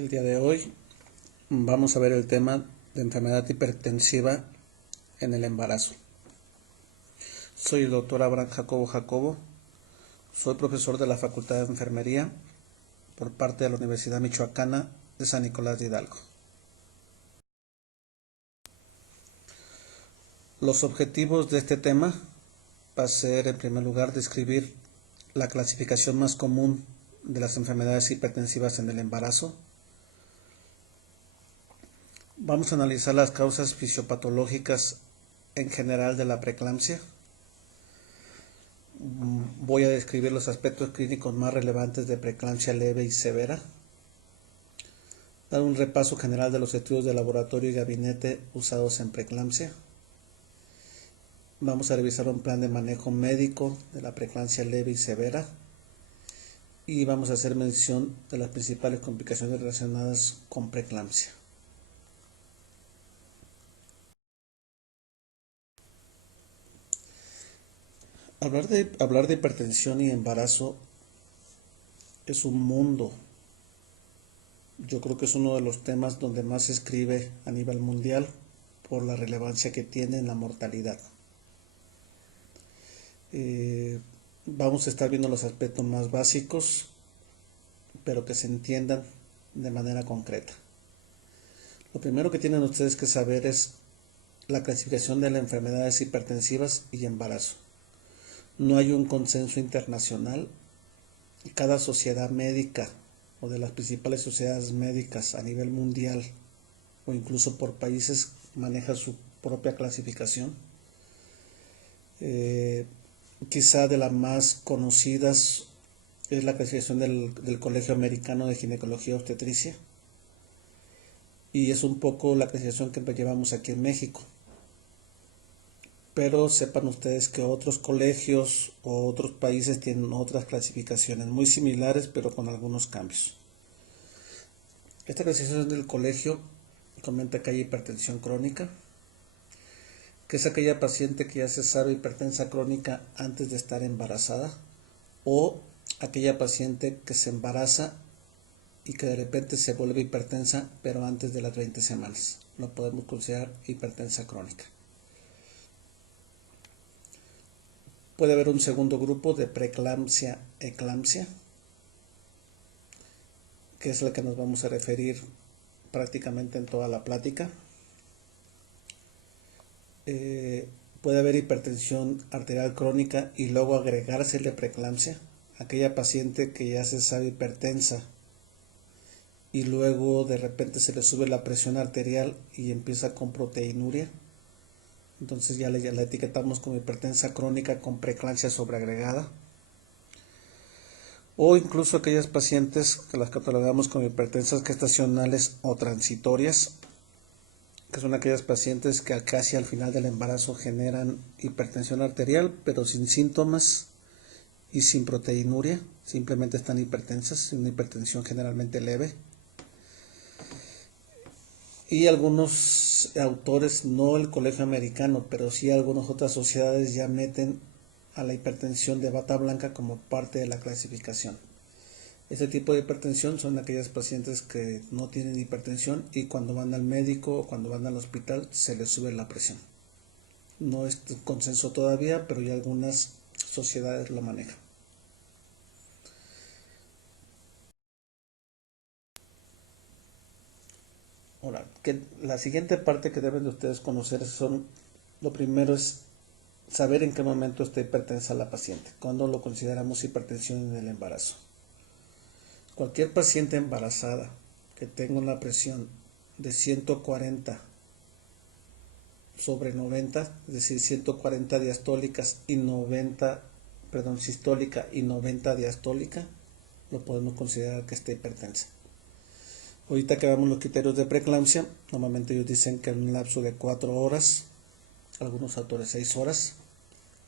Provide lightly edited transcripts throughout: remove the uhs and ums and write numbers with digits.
El día de hoy vamos a ver el tema de enfermedad hipertensiva en el embarazo. Soy el doctor Abraham Jacobo, soy profesor de la Facultad de Enfermería por parte de la Universidad Michoacana de San Nicolás de Hidalgo. Los objetivos de este tema va a ser, en primer lugar, describir la clasificación más común de las enfermedades hipertensivas en el embarazo. Vamos a analizar las causas fisiopatológicas en general de la preeclampsia. Voy a describir los aspectos clínicos más relevantes de preeclampsia leve y severa. Dar un repaso general de los estudios de laboratorio y gabinete usados en preeclampsia. Vamos a revisar un plan de manejo médico de la preeclampsia leve y severa. Y vamos a hacer mención de las principales complicaciones relacionadas con preeclampsia. Hablar de hipertensión y embarazo es un mundo. Yo creo que es uno de los temas donde más se escribe a nivel mundial por la relevancia que tiene en la mortalidad. Vamos a estar viendo los aspectos más básicos, pero que se entiendan de manera concreta. Lo primero que tienen ustedes que saber es la clasificación de las enfermedades hipertensivas y embarazo. No hay un consenso internacional. Cada sociedad médica o de las principales sociedades médicas a nivel mundial o incluso por países maneja su propia clasificación. Quizá de las más conocidas es la clasificación del Colegio Americano de Ginecología y Obstetricia, y es un poco la clasificación que llevamos aquí en México. Pero sepan ustedes que otros colegios o otros países tienen otras clasificaciones muy similares, pero con algunos cambios. Esta clasificación del colegio comenta que hay hipertensión crónica, que es aquella paciente que ya se sabe hipertensa crónica antes de estar embarazada, o aquella paciente que se embaraza y que de repente se vuelve hipertensa, pero antes de las 20 semanas. Lo podemos considerar hipertensa crónica. Puede haber un segundo grupo de preeclampsia-eclampsia, que es la que nos vamos a referir prácticamente en toda la plática. Puede haber hipertensión arterial crónica y luego agregársele preeclampsia, aquella paciente que ya se sabe hipertensa y luego de repente se le sube la presión arterial y empieza con proteinuria. Entonces ya la etiquetamos como hipertensa crónica con preeclampsia sobreagregada. O incluso aquellas pacientes que las catalogamos como hipertensas gestacionales o transitorias, que son aquellas pacientes que casi al final del embarazo generan hipertensión arterial, pero sin síntomas y sin proteinuria, simplemente están hipertensas, una hipertensión generalmente leve. Y algunos autores, no el Colegio Americano, pero sí algunas otras sociedades ya meten a la hipertensión de bata blanca como parte de la clasificación. Este tipo de hipertensión son aquellas pacientes que no tienen hipertensión y cuando van al médico o cuando van al hospital se les sube la presión. No es consenso todavía, pero ya algunas sociedades lo manejan. Ahora, la siguiente parte que deben de ustedes conocer lo primero es saber en qué momento está hipertensa la paciente, cuando lo consideramos hipertensión en el embarazo. Cualquier paciente embarazada que tenga una presión de 140 sobre 90, es decir, 140 diastólicas y 90, sistólica y 90 diastólica, lo podemos considerar que está hipertensa. Ahorita que vemos los criterios de preeclampsia, normalmente ellos dicen que en un lapso de 4 horas, algunos autores 6 horas,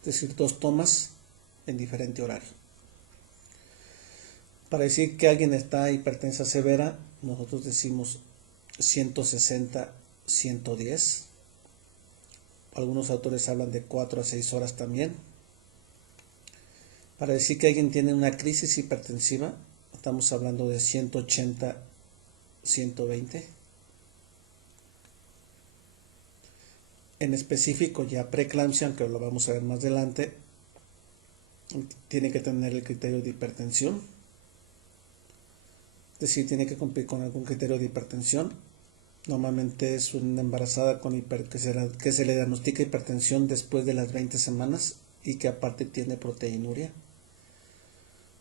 es decir, 2 tomas en diferente horario. Para decir que alguien está hipertensa severa, nosotros decimos 160, 110. Algunos autores hablan de 4 a 6 horas también. Para decir que alguien tiene una crisis hipertensiva, estamos hablando de 180 120. En específico, ya preeclampsia, aunque lo vamos a ver más adelante, tiene que tener el criterio de hipertensión. Es decir, tiene que cumplir con algún criterio de hipertensión. Normalmente es una embarazada que se le diagnostica hipertensión después de las 20 semanas y que aparte tiene proteinuria.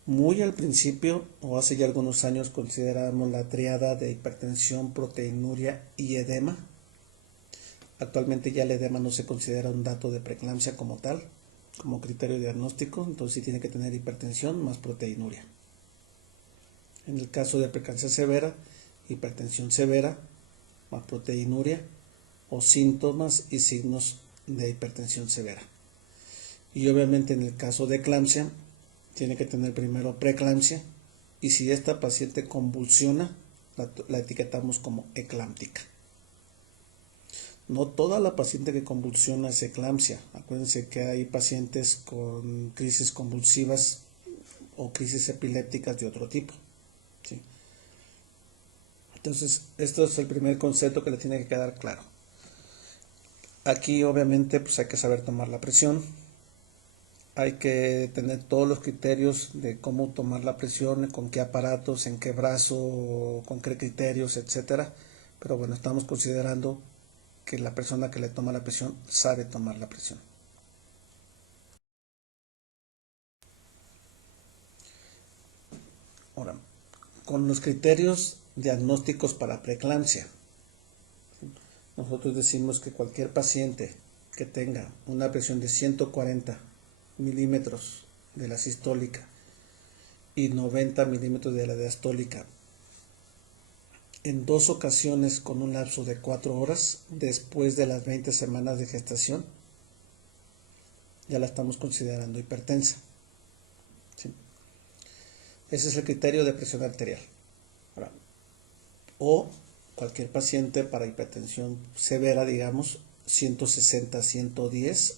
Muy al principio, o hace ya algunos años, considerábamos la tríada de hipertensión, proteinuria y edema. Actualmente ya el edema no se considera un dato de preeclampsia como tal, como criterio diagnóstico, entonces sí tiene que tener hipertensión más proteinuria. En el caso de preeclampsia severa, hipertensión severa más proteinuria o síntomas y signos de hipertensión severa. Y obviamente en el caso de eclampsia, tiene que tener primero preeclampsia y si esta paciente convulsiona, la etiquetamos como eclámptica. No toda la paciente que convulsiona es eclampsia. Acuérdense que hay pacientes con crisis convulsivas o crisis epilépticas de otro tipo. ¿Sí? Entonces, esto es el primer concepto que le tiene que quedar claro. Aquí obviamente pues hay que saber tomar la presión. Hay que tener todos los criterios de cómo tomar la presión, con qué aparatos, en qué brazo, con qué criterios, etcétera. Pero bueno, estamos considerando que la persona que le toma la presión sabe tomar la presión. Ahora, con los criterios diagnósticos para preeclampsia, nosotros decimos que cualquier paciente que tenga una presión de 140 milímetros de la sistólica y 90 milímetros de la diastólica en 2 ocasiones con un lapso de 4 horas después de las 20 semanas de gestación, ya la estamos considerando hipertensa. ¿Sí? Ese es el criterio de presión arterial. Ahora, o cualquier paciente para hipertensión severa, digamos, 160-110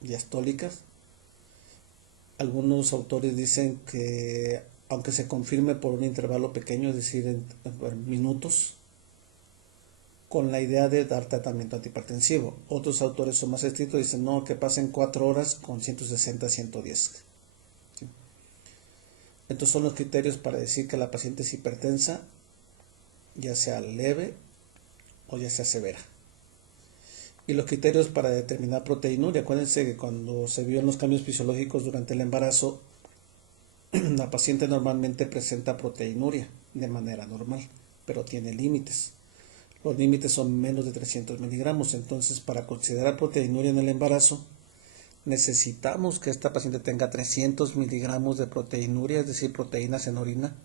diastólicas. Algunos autores dicen que aunque se confirme por un intervalo pequeño, es decir, en minutos, con la idea de dar tratamiento antihipertensivo. Otros autores son más estrictos y dicen no, que pasen 4 horas con 160-110. ¿Sí? Estos son los criterios para decir que la paciente es hipertensa, ya sea leve o ya sea severa. Y los criterios para determinar proteinuria. Acuérdense que cuando se vio en los cambios fisiológicos durante el embarazo, la paciente normalmente presenta proteinuria de manera normal, pero tiene límites. Los límites son menos de 300 miligramos. Entonces, para considerar proteinuria en el embarazo, necesitamos que esta paciente tenga 300 miligramos de proteinuria, es decir, proteínas en orina,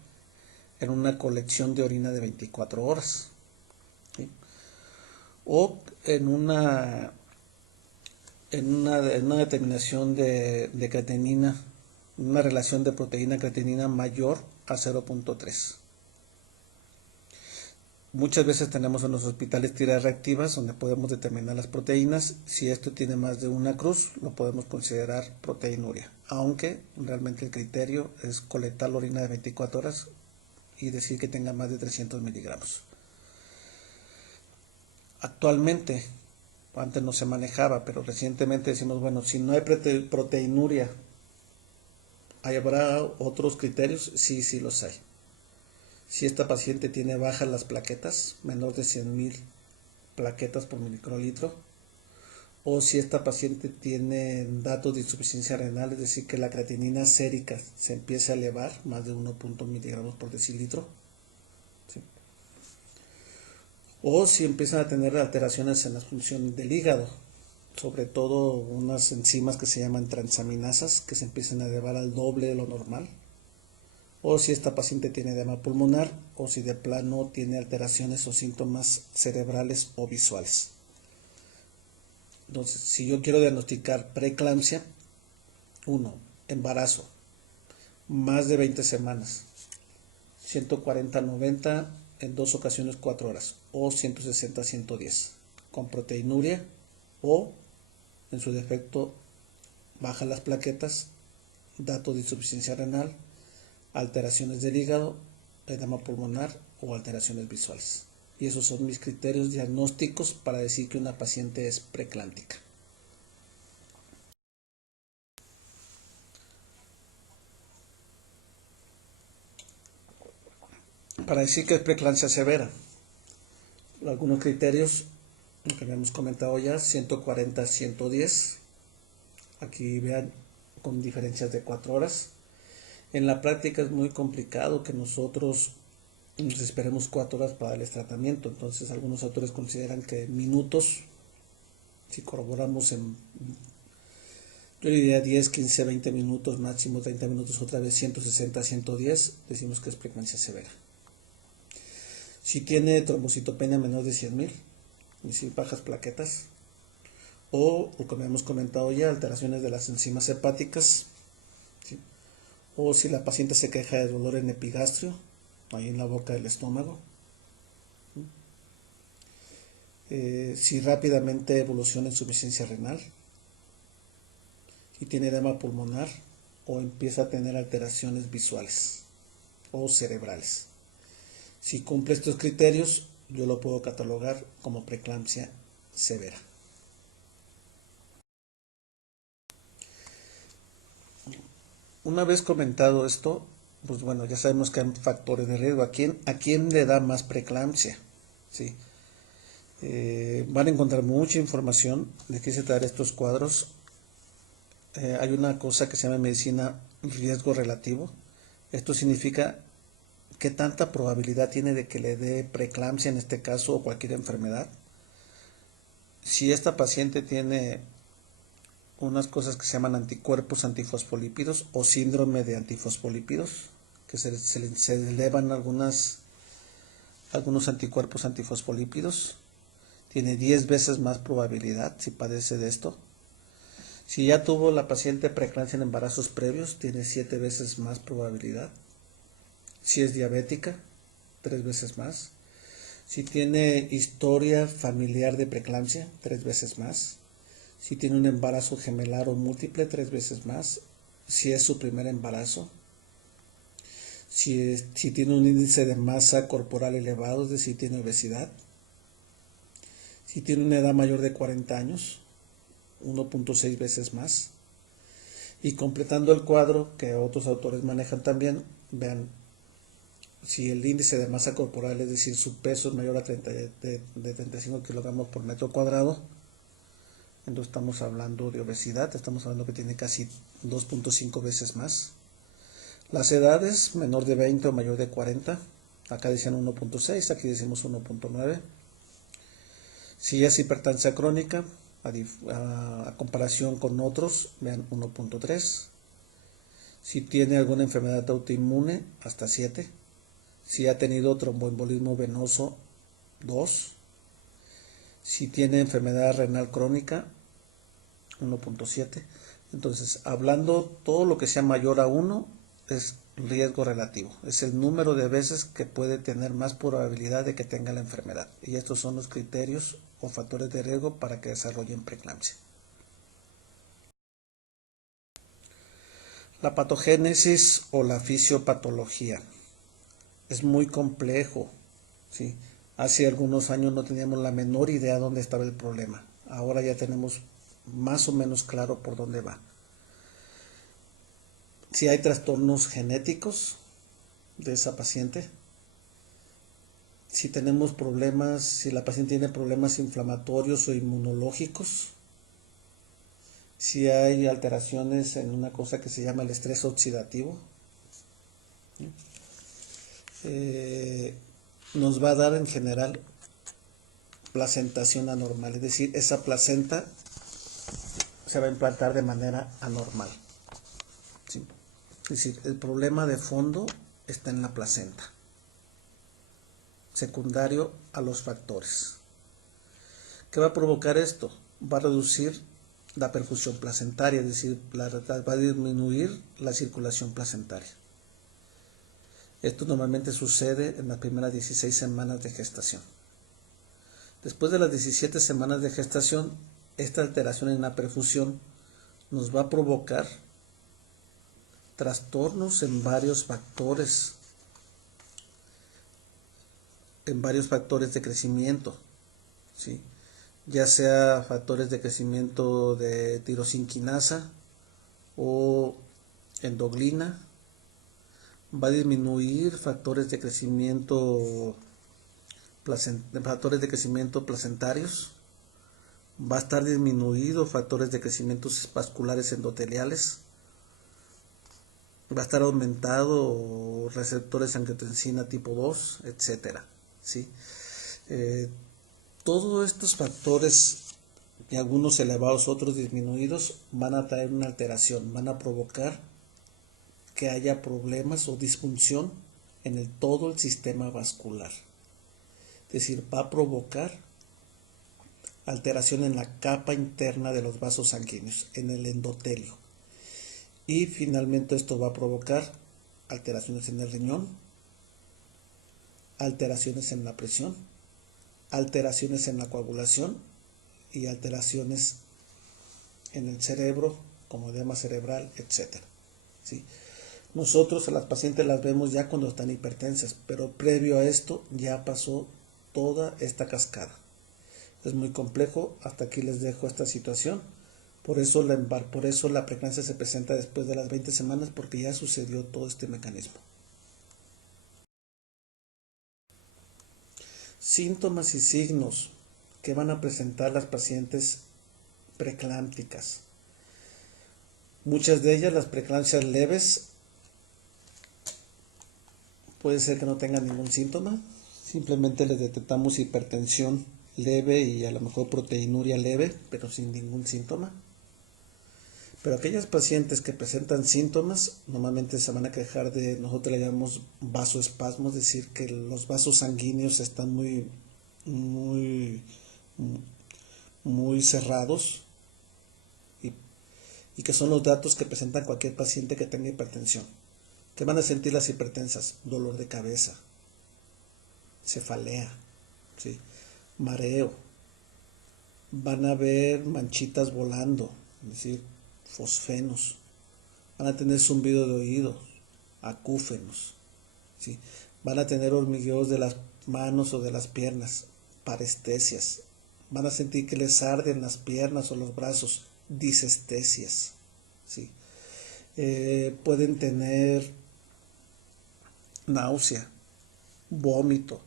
en una colección de orina de 24 horas. ¿Sí? O en una determinación de creatinina, una relación de proteína-creatinina mayor a 0.3. Muchas veces tenemos en los hospitales tiras reactivas donde podemos determinar las proteínas. Si esto tiene más de una cruz, lo podemos considerar proteinuria, aunque realmente el criterio es colectar la orina de 24 horas y decir que tenga más de 300 miligramos. Actualmente, antes no se manejaba, pero recientemente decimos, bueno, si no hay proteinuria, ¿habrá otros criterios? Sí, sí los hay. Si esta paciente tiene bajas las plaquetas, menor de 100.000 plaquetas por microlitro, o si esta paciente tiene datos de insuficiencia renal, es decir, que la creatinina sérica se empieza a elevar, más de 1 miligramos por decilitro, ¿sí? O si empiezan a tener alteraciones en las funciones del hígado, sobre todo unas enzimas que se llaman transaminasas, que se empiezan a elevar al doble de lo normal, o si esta paciente tiene edema pulmonar, o si de plano tiene alteraciones o síntomas cerebrales o visuales. Entonces, si yo quiero diagnosticar preeclampsia, 1. Embarazo, más de 20 semanas, 140-90 en 2 ocasiones 4 horas, o 160-110, con proteinuria, o en su defecto baja las plaquetas, datos de insuficiencia renal, alteraciones del hígado, edema pulmonar o alteraciones visuales. Y esos son mis criterios diagnósticos para decir que una paciente es preeclámptica. Para decir que es preeclampsia severa, algunos criterios que habíamos comentado ya, 140 a 110. Aquí vean con diferencias de 4 horas. En la práctica es muy complicado que nosotros nos esperemos 4 horas para darles tratamiento. Entonces algunos autores consideran que minutos, si corroboramos en, yo diría 10, 15, 20 minutos, máximo 30 minutos, otra vez 160, 110, decimos que es preeclampsia severa. Si tiene trombocitopenia menor de 100.000, es decir, bajas plaquetas, o como hemos comentado ya, alteraciones de las enzimas hepáticas, ¿sí? O si la paciente se queja de dolor en epigastrio, ahí en la boca del estómago, si rápidamente evoluciona insuficiencia renal, si tiene edema pulmonar o empieza a tener alteraciones visuales o cerebrales. Si cumple estos criterios, yo lo puedo catalogar como preeclampsia severa. Una vez comentado esto, pues bueno, ya sabemos que hay factores de riesgo. ¿A quién le da más preeclampsia? ¿Sí? Van a encontrar mucha información. Les quise traer estos cuadros. Hay una cosa que se llama medicina riesgo relativo. Esto significa qué tanta probabilidad tiene de que le dé preeclampsia en este caso o cualquier enfermedad. Si esta paciente tiene unas cosas que se llaman anticuerpos antifosfolípidos o síndrome de antifosfolípidos, que se elevan algunos anticuerpos antifosfolípidos, tiene 10 veces más probabilidad si padece de esto. Si ya tuvo la paciente preeclampsia en embarazos previos, tiene 7 veces más probabilidad. Si es diabética, 3 veces más. Si tiene historia familiar de preeclampsia, 3 veces más. Si tiene un embarazo gemelar o múltiple, 3 veces más. Si es su primer embarazo. Si tiene un índice de masa corporal elevado, es decir, tiene obesidad. Si tiene una edad mayor de 40 años, 1.6 veces más. Y completando el cuadro que otros autores manejan también, vean, si el índice de masa corporal, es decir, su peso es mayor a 35 kilogramos por metro cuadrado, entonces estamos hablando de obesidad, estamos hablando que tiene casi 2.5 veces más. Las edades, menor de 20 o mayor de 40, acá decían 1.6, aquí decimos 1.9. Si es hipertensión crónica, a comparación con otros, vean 1.3. Si tiene alguna enfermedad autoinmune, hasta 7. Si ha tenido tromboembolismo venoso, 2. Si tiene enfermedad renal crónica, 1.7. Entonces, hablando todo lo que sea mayor a 1 es riesgo relativo. Es el número de veces que puede tener más probabilidad de que tenga la enfermedad. Y estos son los criterios o factores de riesgo para que desarrollen preeclampsia. La patogénesis o la fisiopatología es muy complejo, ¿sí? Hace algunos años no teníamos la menor idea dónde estaba el problema. Ahora ya tenemos más o menos claro por dónde va. Si hay trastornos genéticos de esa paciente, si tenemos problemas, si la paciente tiene problemas inflamatorios o inmunológicos, si hay alteraciones en una cosa que se llama el estrés oxidativo, nos va a dar en general placentación anormal, es decir, esa placenta se va a implantar de manera anormal. ¿Sí? Es decir, el problema de fondo está en la placenta, secundario a los factores. ¿Qué va a provocar esto? Va a reducir la perfusión placentaria, es decir, va a disminuir la circulación placentaria. Esto normalmente sucede en las primeras 16 semanas de gestación. Después de las 17 semanas de gestación, esta alteración en la perfusión nos va a provocar trastornos en varios factores en varios factores de crecimiento, ¿sí? Ya sea factores de crecimiento de tirosinquinasa o endoglina. Va a disminuir factores de crecimiento placentarios. Va a estar disminuido factores de crecimiento vasculares endoteliales. Va a estar aumentado receptores angiotensina tipo 2, etcétera, ¿sí? Todos estos factores, y algunos elevados, otros disminuidos, van a traer una alteración, van a provocar que haya problemas o disfunción en todo el sistema vascular. Es decir, va a provocar alteración en la capa interna de los vasos sanguíneos, en el endotelio. Y finalmente esto va a provocar alteraciones en el riñón, alteraciones en la presión, alteraciones en la coagulación y alteraciones en el cerebro, como edema cerebral, etcétera, ¿sí? Nosotros a las pacientes las vemos ya cuando están hipertensas, pero previo a esto ya pasó toda esta cascada. Es muy complejo, hasta aquí les dejo esta situación. Por eso la preeclampsia se presenta después de las 20 semanas, porque ya sucedió todo este mecanismo. Síntomas y signos que van a presentar las pacientes preeclámpticas. Muchas de ellas, las preeclampsias leves, puede ser que no tengan ningún síntoma, simplemente les detectamos hipertensión leve y a lo mejor proteinuria leve, pero sin ningún síntoma. Pero aquellas pacientes que presentan síntomas, normalmente se van a quejar de, nosotros le llamamos vasoespasmos, es decir, que los vasos sanguíneos están muy cerrados, y que son los datos que presenta cualquier paciente que tenga hipertensión. ¿Qué van a sentir las hipertensas? Dolor de cabeza, cefalea, ¿sí? Mareo, van a ver manchitas volando, es decir, fosfenos, van a tener zumbido de oídos, acúfenos, ¿sí? Van a tener hormigueos de las manos o de las piernas, parestesias, van a sentir que les arden las piernas o los brazos, disestesias, ¿sí? Pueden tener náusea, vómito.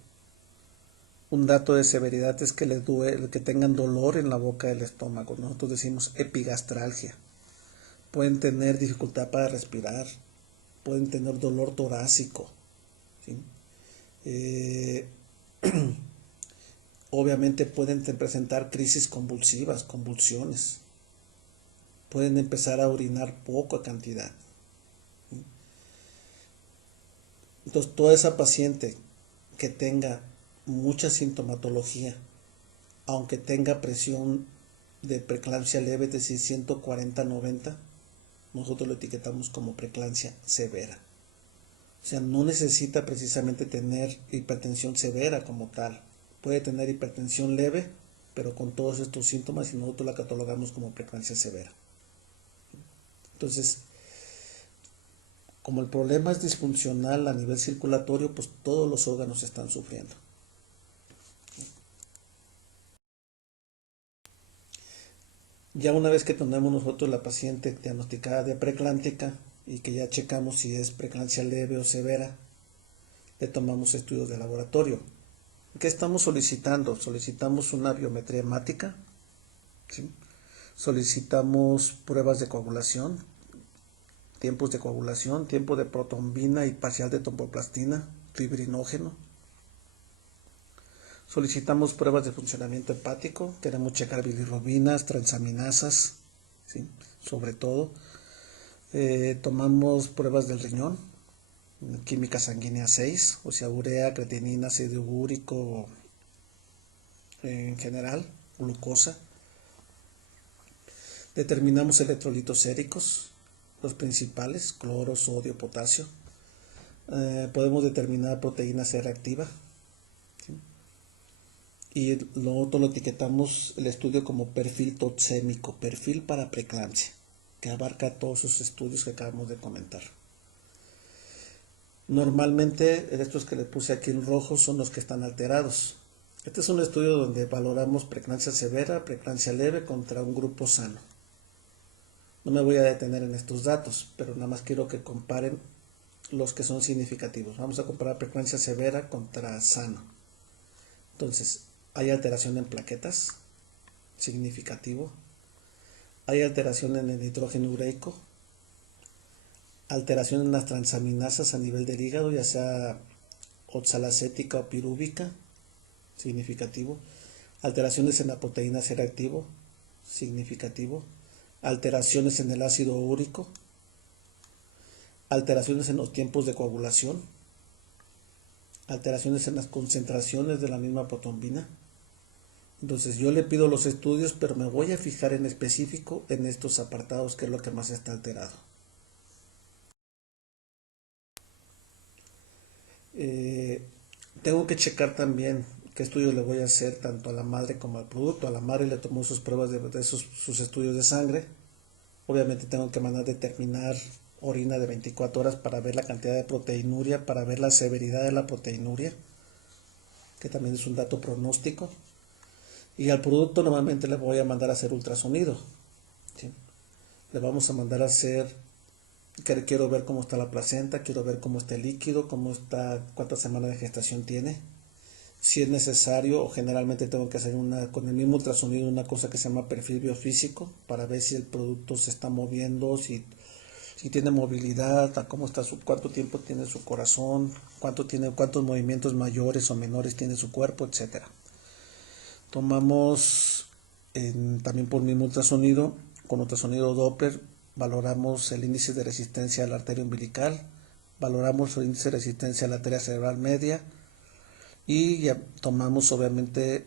Un dato de severidad es que les duele, que tengan dolor en la boca del estómago. Nosotros decimos epigastralgia. Pueden tener dificultad para respirar. Pueden tener dolor torácico, ¿sí? Obviamente pueden presentar crisis convulsivas, convulsiones. Pueden empezar a orinar poca cantidad. Entonces, toda esa paciente que tenga mucha sintomatología, aunque tenga presión de preeclampsia leve, es decir, 140-90, nosotros lo etiquetamos como preeclampsia severa. O sea, no necesita precisamente tener hipertensión severa como tal. Puede tener hipertensión leve, pero con todos estos síntomas, y nosotros la catalogamos como preeclampsia severa. Entonces, como el problema es disfuncional a nivel circulatorio, pues todos los órganos están sufriendo. Ya una vez que tenemos nosotros la paciente diagnosticada de preeclámptica y que ya checamos si es preeclampsia leve o severa, le tomamos estudios de laboratorio. ¿Qué estamos solicitando? Solicitamos una biometría hemática, ¿sí? Solicitamos pruebas de coagulación, tiempos de coagulación, tiempo de protombina y parcial de tromboplastina, fibrinógeno. Solicitamos pruebas de funcionamiento hepático, queremos checar bilirrubinas, transaminasas, ¿sí? Sobre todo. Tomamos pruebas del riñón, química sanguínea 6, o sea, urea, creatinina, ácido úrico en general, glucosa. Determinamos electrolitos séricos, los principales, cloro, sodio, potasio. Podemos determinar proteína C reactiva, ¿sí? Y lo otro lo etiquetamos el estudio como perfil toxémico, perfil para preeclampsia, que abarca todos esos estudios que acabamos de comentar. Normalmente estos que le puse aquí en rojo son los que están alterados. Este es un estudio donde valoramos preeclampsia severa, preeclampsia leve contra un grupo sano. No me voy a detener en estos datos, pero nada más quiero que comparen los que son significativos. Vamos a comparar preeclampsia severa contra sano. Entonces, hay alteración en plaquetas, significativo. Hay alteración en el nitrógeno ureico, alteración en las transaminasas a nivel del hígado, ya sea oxalacética o pirúvica, significativo. Alteraciones en la proteína C reactivo, significativo. Alteraciones en el ácido úrico, alteraciones en los tiempos de coagulación, alteraciones en las concentraciones de la misma protombina. Entonces yo le pido los estudios, pero me voy a fijar en específico en estos apartados, que es lo que más está alterado. Tengo que checar también qué estudios le voy a hacer tanto a la madre como al producto. A la madre le tomó sus pruebas de sus estudios de sangre. Obviamente tengo que mandar determinar orina de 24 horas para ver la cantidad de proteinuria, para ver la severidad de la proteinuria, que también es un dato pronóstico. Y al producto normalmente le voy a mandar a hacer ultrasonido, ¿sí? Le vamos a mandar a hacer, quiero ver cómo está la placenta, quiero ver cómo está el líquido, cómo está, cuántas semanas de gestación tiene. Si es necesario, o generalmente tengo que hacer con el mismo ultrasonido una cosa que se llama perfil biofísico, para ver si el producto se está moviendo, si tiene movilidad, cómo está cuánto tiempo tiene su corazón, cuántos movimientos mayores o menores tiene su cuerpo, etcétera. Tomamos también por mismo ultrasonido, con ultrasonido Doppler, valoramos el índice de resistencia a la arteria umbilical, valoramos el índice de resistencia a la arteria cerebral media, y ya tomamos obviamente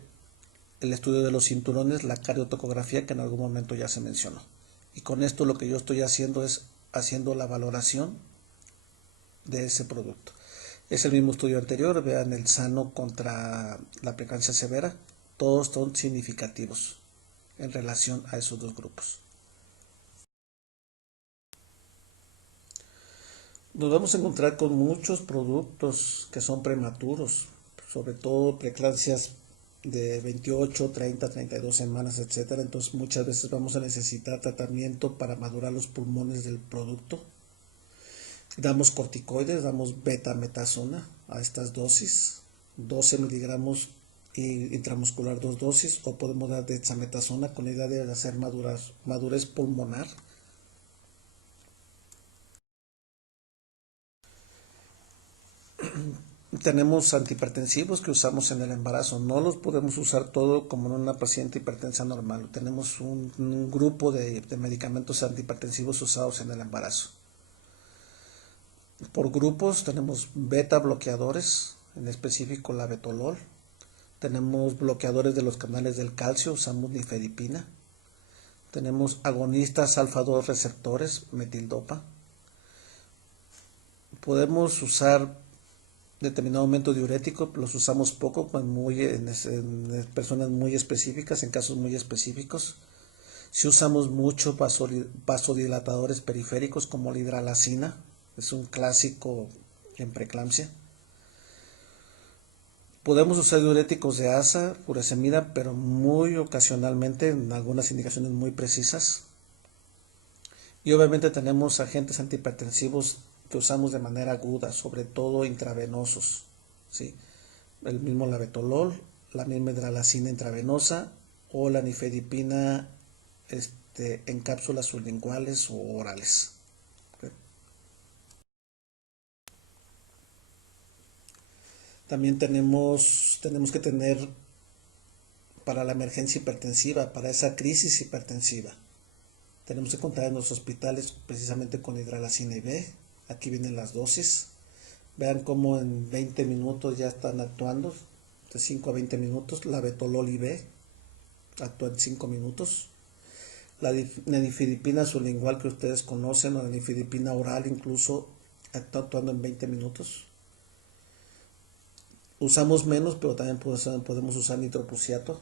el estudio de los cinturones, la cardiotocografía, que en algún momento ya se mencionó. Y con esto lo que yo estoy haciendo es haciendo la valoración de ese producto. Es el mismo estudio anterior, vean el sano contra la preeclampsia severa, todos son significativos en relación a esos dos grupos. Nos vamos a encontrar con muchos productos que son prematuros, sobre todo preeclampsias de 28, 30, 32 semanas, etcétera. Entonces muchas veces vamos a necesitar tratamiento para madurar los pulmones del producto. Damos corticoides, damos betametasona a estas dosis, 12 miligramos intramuscular 2 dosis, o podemos dar dexametasona con la idea de hacer madurez pulmonar. Tenemos antihipertensivos que usamos en el embarazo. No los podemos usar todo como en una paciente hipertensa normal. Tenemos un grupo de medicamentos antihipertensivos usados en el embarazo. Por grupos tenemos beta bloqueadores, en específico la betolol. Tenemos bloqueadores de los canales del calcio, usamos nifedipina. Tenemos agonistas alfa-2 receptores, metildopa. Podemos usar determinado aumento diurético, los usamos poco en personas muy específicas, en casos muy específicos. Si usamos mucho vasodilatadores periféricos como la hidralacina, es un clásico en preeclampsia. Podemos usar diuréticos de asa, furosemida, pero muy ocasionalmente en algunas indicaciones muy precisas. Y obviamente tenemos agentes antihipertensivos que usamos de manera aguda, sobre todo intravenosos, ¿sí? El mismo labetalol, la misma hidralacina intravenosa o la nifedipina en cápsulas sublinguales o orales. ¿Okay? También tenemos que tener para la emergencia hipertensiva, para esa crisis hipertensiva. Tenemos que contar en los hospitales precisamente con hidralacina IV. Aquí vienen las dosis. Vean cómo en 20 minutos ya están actuando, de 5 a 20 minutos. La betolol IV actúa en 5 minutos. La nifedipina sublingual que ustedes conocen, o la nifedipina oral incluso, está actuando en 20 minutos. Usamos menos, pero también podemos usar nitroprusiato,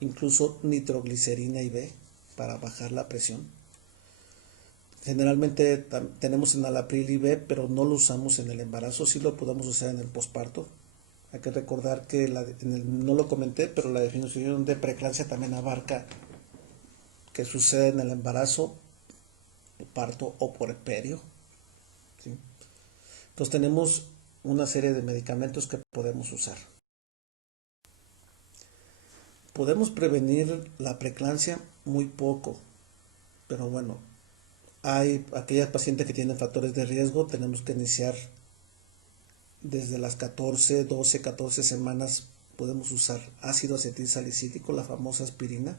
incluso nitroglicerina IV para bajar la presión. Generalmente tenemos en Alapril y B, pero no lo usamos en el embarazo, sí lo podemos usar en el posparto. Hay que recordar que no lo comenté, pero la definición de preeclampsia también abarca que sucede en el embarazo, el parto o puerperio. ¿Sí? Entonces tenemos una serie de medicamentos que podemos usar. Podemos prevenir la preeclampsia muy poco, pero bueno, hay aquellas pacientes que tienen factores de riesgo, tenemos que iniciar desde las 14, 12, 14 semanas. Podemos usar ácido acetilsalicílico, la famosa aspirina.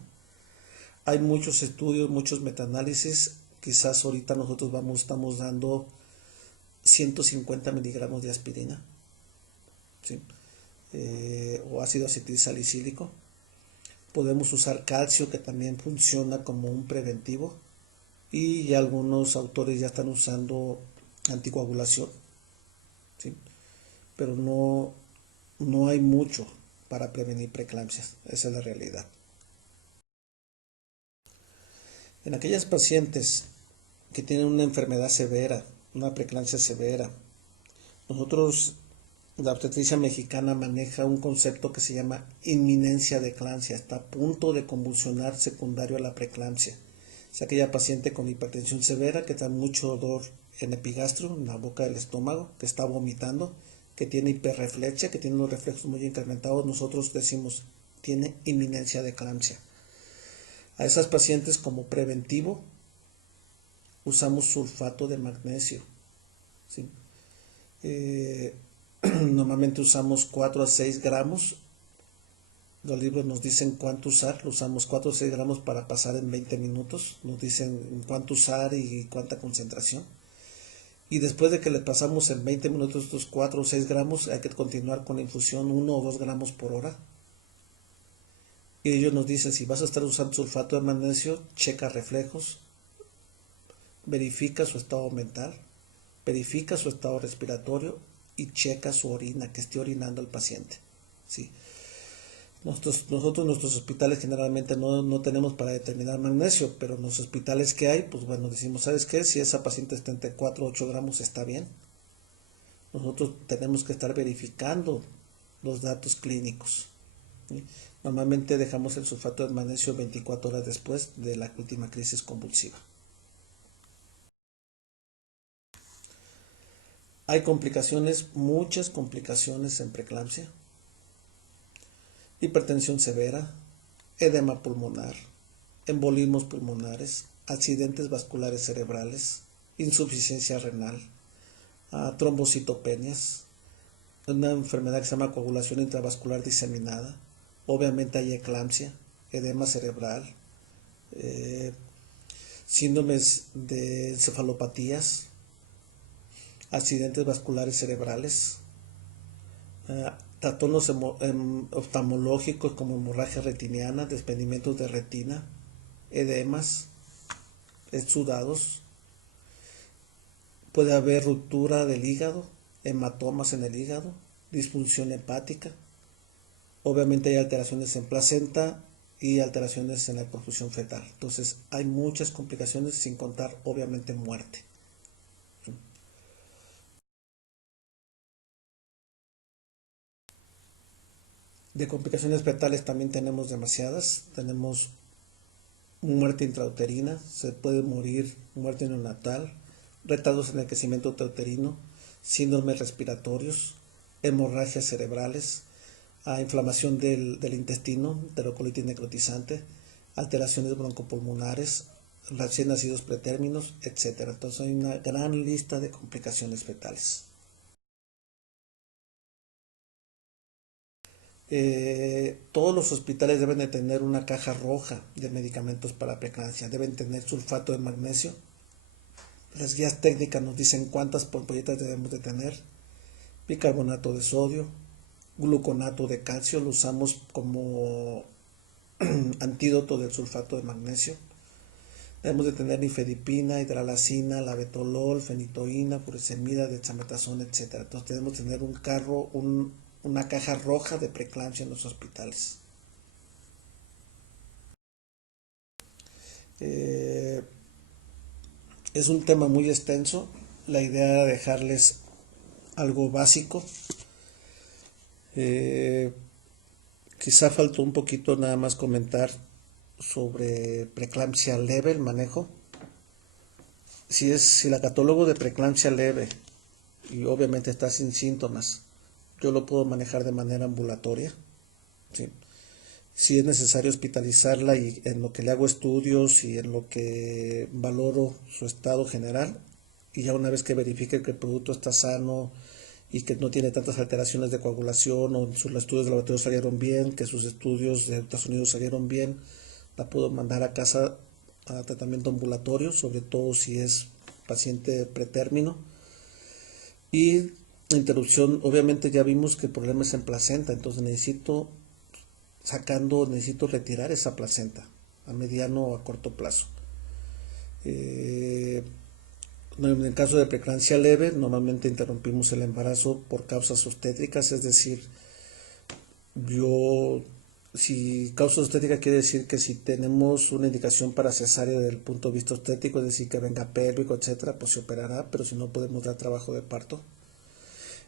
Hay muchos estudios, muchos metaanálisis. Quizás ahorita nosotros estamos dando 150 miligramos de aspirina, ¿sí? O ácido acetilsalicílico. Podemos usar calcio, que también funciona como un preventivo. Y ya algunos autores ya están usando anticoagulación, ¿sí? Pero no hay mucho para prevenir preeclampsias. Esa es la realidad. En aquellas pacientes que tienen una enfermedad severa, una preeclampsia severa, nosotros, la obstetricia mexicana maneja un concepto que se llama inminencia de eclampsia, está a punto de convulsionar secundario a la preeclampsia. Es aquella paciente con hipertensión severa que da mucho dolor en epigastrio, en la boca del estómago, que está vomitando, que tiene hiperreflexia, que tiene unos reflejos muy incrementados. Nosotros decimos, tiene inminencia de eclampsia. A esas pacientes, como preventivo, usamos sulfato de magnesio, ¿sí? Eh, Normalmente usamos 4 a 6 gramos. Los libros nos dicen cuánto usar. Lo usamos 4 o 6 gramos para pasar en 20 minutos. Nos dicen cuánto usar y cuánta concentración. Y después de que le pasamos en 20 minutos estos 4 o 6 gramos, hay que continuar con la infusión 1 o 2 gramos por hora. Y ellos nos dicen, si vas a estar usando sulfato de magnesio, checa reflejos, verifica su estado mental, verifica su estado respiratorio y checa su orina, que esté orinando el paciente. ¿Sí? Nuestros hospitales generalmente no tenemos para determinar magnesio, pero en los hospitales que hay, pues bueno, decimos, ¿sabes qué? Si esa paciente está entre 4 o 8 gramos, está bien. Nosotros tenemos que estar verificando los datos clínicos, ¿sí? Normalmente dejamos el sulfato de magnesio 24 horas después de la última crisis convulsiva. Hay complicaciones, muchas complicaciones en preeclampsia: hipertensión severa, edema pulmonar, embolismos pulmonares, accidentes vasculares cerebrales, insuficiencia renal, trombocitopenias, una enfermedad que se llama coagulación intravascular diseminada. Obviamente hay eclampsia, edema cerebral, eh, síndromes de encefalopatías, accidentes vasculares cerebrales, trastornos oftalmológicos como hemorragia retiniana, desprendimientos de retina, edemas, exudados. Puede haber ruptura del hígado, hematomas en el hígado, disfunción hepática. Obviamente hay alteraciones en placenta y alteraciones en la perfusión fetal. Entonces hay muchas complicaciones, sin contar obviamente muerte. De complicaciones fetales también tenemos demasiadas. Tenemos muerte intrauterina, se puede morir, muerte neonatal, retardos en el crecimiento uterino, síndromes respiratorios, hemorragias cerebrales, inflamación del intestino, enterocolitis necrotizante, alteraciones broncopulmonares, recién nacidos pretérminos, etc. Entonces hay una gran lista de complicaciones fetales. Todos los hospitales deben de tener una caja roja de medicamentos para preeclampsia, deben tener sulfato de magnesio. Las guías técnicas nos dicen cuántas ampolletas debemos de tener, bicarbonato de sodio, gluconato de calcio, lo usamos como antídoto del sulfato de magnesio. Debemos de tener nifedipina, hidralacina, labetalol, fenitoína, furosemida, dexametasona, etc. Entonces debemos tener una caja roja de preeclampsia en los hospitales. Es un tema muy extenso. La idea era dejarles algo básico. Eh, Quizá faltó un poquito nada más comentar sobre preeclampsia leve, el manejo. Si la catálogo de preeclampsia leve y obviamente está sin síntomas, yo lo puedo manejar de manera ambulatoria. ¿Sí? Si es necesario hospitalizarla y en lo que le hago estudios y en lo que valoro su estado general, y ya una vez que verifique que el producto está sano y que no tiene tantas alteraciones de coagulación o sus estudios de laboratorio salieron bien, que sus estudios de ultrasonido salieron bien, la puedo mandar a casa a tratamiento ambulatorio, sobre todo si es paciente pretérmino. Y la interrupción, obviamente ya vimos que el problema es en placenta, entonces necesito retirar esa placenta a mediano o a corto plazo. En el caso de preeclampsia leve, normalmente interrumpimos el embarazo por causas obstétricas, es decir, si causa obstétrica quiere decir que si tenemos una indicación para cesárea desde el punto de vista obstétrico, es decir, que venga pélvico, etcétera, pues se operará, pero si no podemos dar trabajo de parto.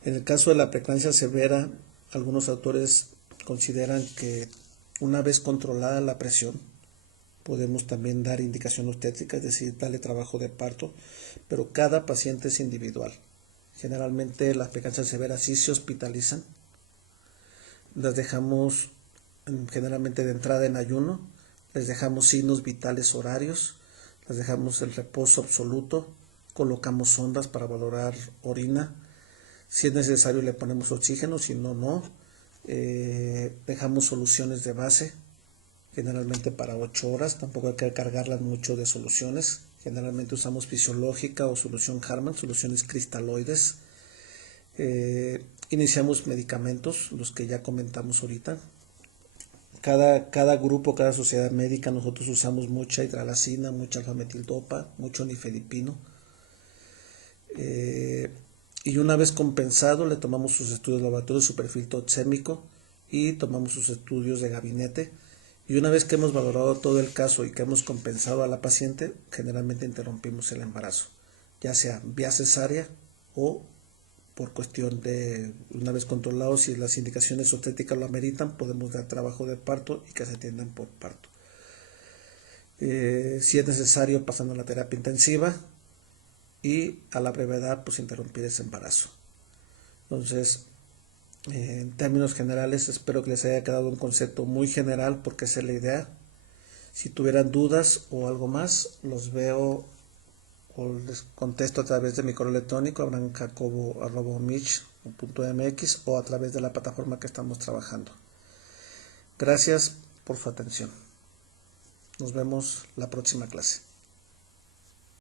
En el caso de la preeclampsia severa, algunos autores consideran que una vez controlada la presión, podemos también dar indicación obstétrica, es decir, darle trabajo de parto, pero cada paciente es individual. Generalmente las preeclampsias severas sí se hospitalizan, las dejamos generalmente de entrada en ayuno, les dejamos signos vitales horarios, les dejamos el reposo absoluto, colocamos sondas para valorar orina, si es necesario le ponemos oxígeno, si no, no. Dejamos soluciones de base, generalmente para 8 horas, tampoco hay que cargarlas mucho de soluciones. Generalmente usamos fisiológica o solución Harman, soluciones cristaloides. Iniciamos medicamentos, los que ya comentamos ahorita. Cada grupo, cada sociedad médica, nosotros usamos mucha hidralacina, mucha alfametildopa, mucho nifedipino. Y una vez compensado le tomamos sus estudios de laboratorio, su perfil toxémico y tomamos sus estudios de gabinete. Y una vez que hemos valorado todo el caso y que hemos compensado a la paciente, generalmente interrumpimos el embarazo, ya sea vía cesárea o por cuestión de, una vez controlado, si las indicaciones obstétricas lo ameritan, podemos dar trabajo de parto y que se atiendan por parto. Si es necesario, pasando a la terapia intensiva y a la brevedad, pues interrumpir ese embarazo. Entonces, en términos generales, espero que les haya quedado un concepto muy general porque esa es la idea. Si tuvieran dudas o algo más, los veo o les contesto a través de mi correo electrónico abrahamjacobo@mich.mx o a través de la plataforma que estamos trabajando. Gracias por su atención. Nos vemos la próxima clase.